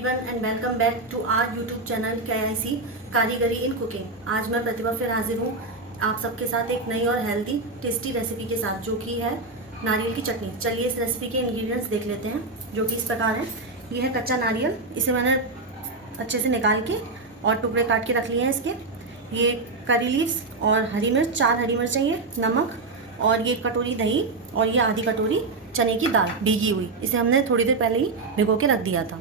Everyone and welcome back to our YouTube channel KIC Karigari in cooking. आज मैं प्रतिभा फिर हाजिर हूँ आप सबके साथ एक नई और हेल्दी टेस्टी रेसिपी के साथ, जो कि है नारियल की चटनी। चलिए इस रेसिपी के इंग्रेडिएंट्स देख लेते हैं, जो कि इस प्रकार हैं। ये है कच्चा नारियल, इसे मैंने अच्छे से निकाल के और टुकड़े काट के रख लिए हैं इसके। ये करी लीव्स और हरी मिर्च, 4 हरी मिर्च चाहिए, नमक, और ये 1 कटोरी दही, और ये आधी कटोरी चने की दाल भीगी हुई। इसे हमने थोड़ी देर पहले ही भिगो के रख दिया था।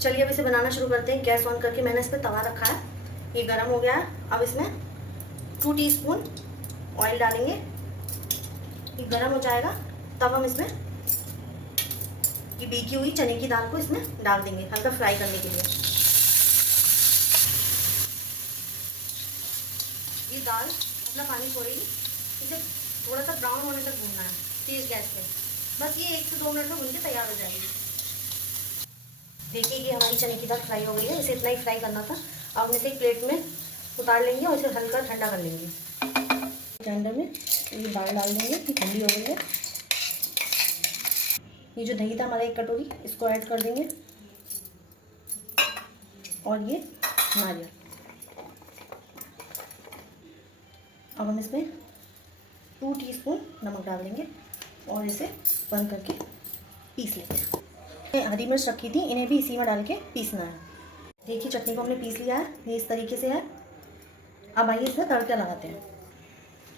चलिए अब इसे बनाना शुरू करते हैं। गैस ऑन करके मैंने इस पर तवा रखा है, ये गर्म हो गया है। अब इसमें 2 टीस्पून ऑयल डालेंगे। ये गर्म हो जाएगा तब हम इसमें ये भीगी हुई चने की दाल को इसमें डाल देंगे, हल्का फ्राई करने के लिए। ये दाल अपना पानी छोड़ेगी, इसे थोड़ा सा ब्राउन होने तक भूनना है तेज गैस पे। बस ये 1 से 2 मिनट में भून के तैयार हो जाएगी। देखिए ये हमारी चने की दाल फ्राई हो गई है, इसे इतना ही फ्राई करना था। अब हम इसे एक प्लेट में उतार लेंगे और इसे हल्का ठंडा कर लेंगे। ग्राइंडर में ये दाल डाल देंगे, ये ठंडी हो गई है। ये जो दही था हमारा 1 कटोरी, इसको ऐड कर देंगे, और ये नारियल। अब हम इसमें 2 टीस्पून नमक डाल देंगे और इसे बंद करके पीस लेंगे। हरी मिर्च रखी थी, इन्हें भी इसी में डाल के पीसना है। देखिए चटनी को हमने पीस लिया है, ये इस तरीके से है। अब आइए इसमें तड़का लगाते हैं।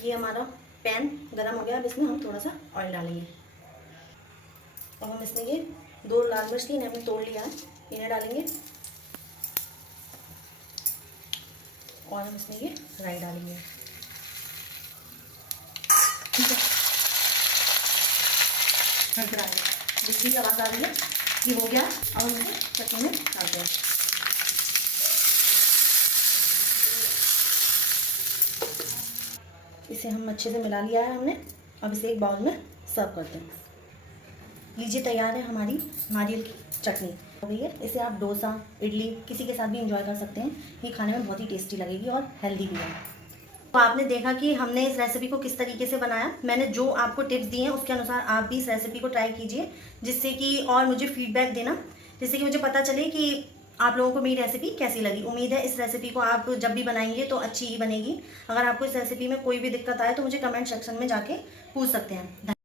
ये हमारा पैन गरम हो गया, अब इसमें हम थोड़ा सा ऑयल डालेंगे। अब हम इसमें ये 2 लाल मिर्च थी, इन्हें हमने तोड़ लिया है, इन्हें डालेंगे, और हम इसमें ये राई डालेंगे। जिसकी आवाज़ आ रही है ये हो गया। अब हम इसे चटनी में डालते हैं। इसे हम अच्छे से मिला लिया है हमने। अब इसे एक बाउल में सर्व करते हैं। लीजिए तैयार है हमारी नारियल की चटनी हो गई है। इसे आप डोसा, इडली किसी के साथ भी इंजॉय कर सकते हैं। ये खाने में बहुत ही टेस्टी लगेगी और हेल्दी भी है। तो आपने देखा कि हमने इस रेसिपी को किस तरीके से बनाया। मैंने जो आपको टिप्स दिए हैं उसके अनुसार आप भी इस रेसिपी को ट्राई कीजिए, जिससे कि और मुझे फीडबैक देना, जिससे कि मुझे पता चले कि आप लोगों को मेरी रेसिपी कैसी लगी। उम्मीद है इस रेसिपी को आप जब भी बनाएंगे तो अच्छी ही बनेगी। अगर आपको इस रेसिपी में कोई भी दिक्कत आए तो मुझे कमेंट सेक्शन में जाके पूछ सकते हैं।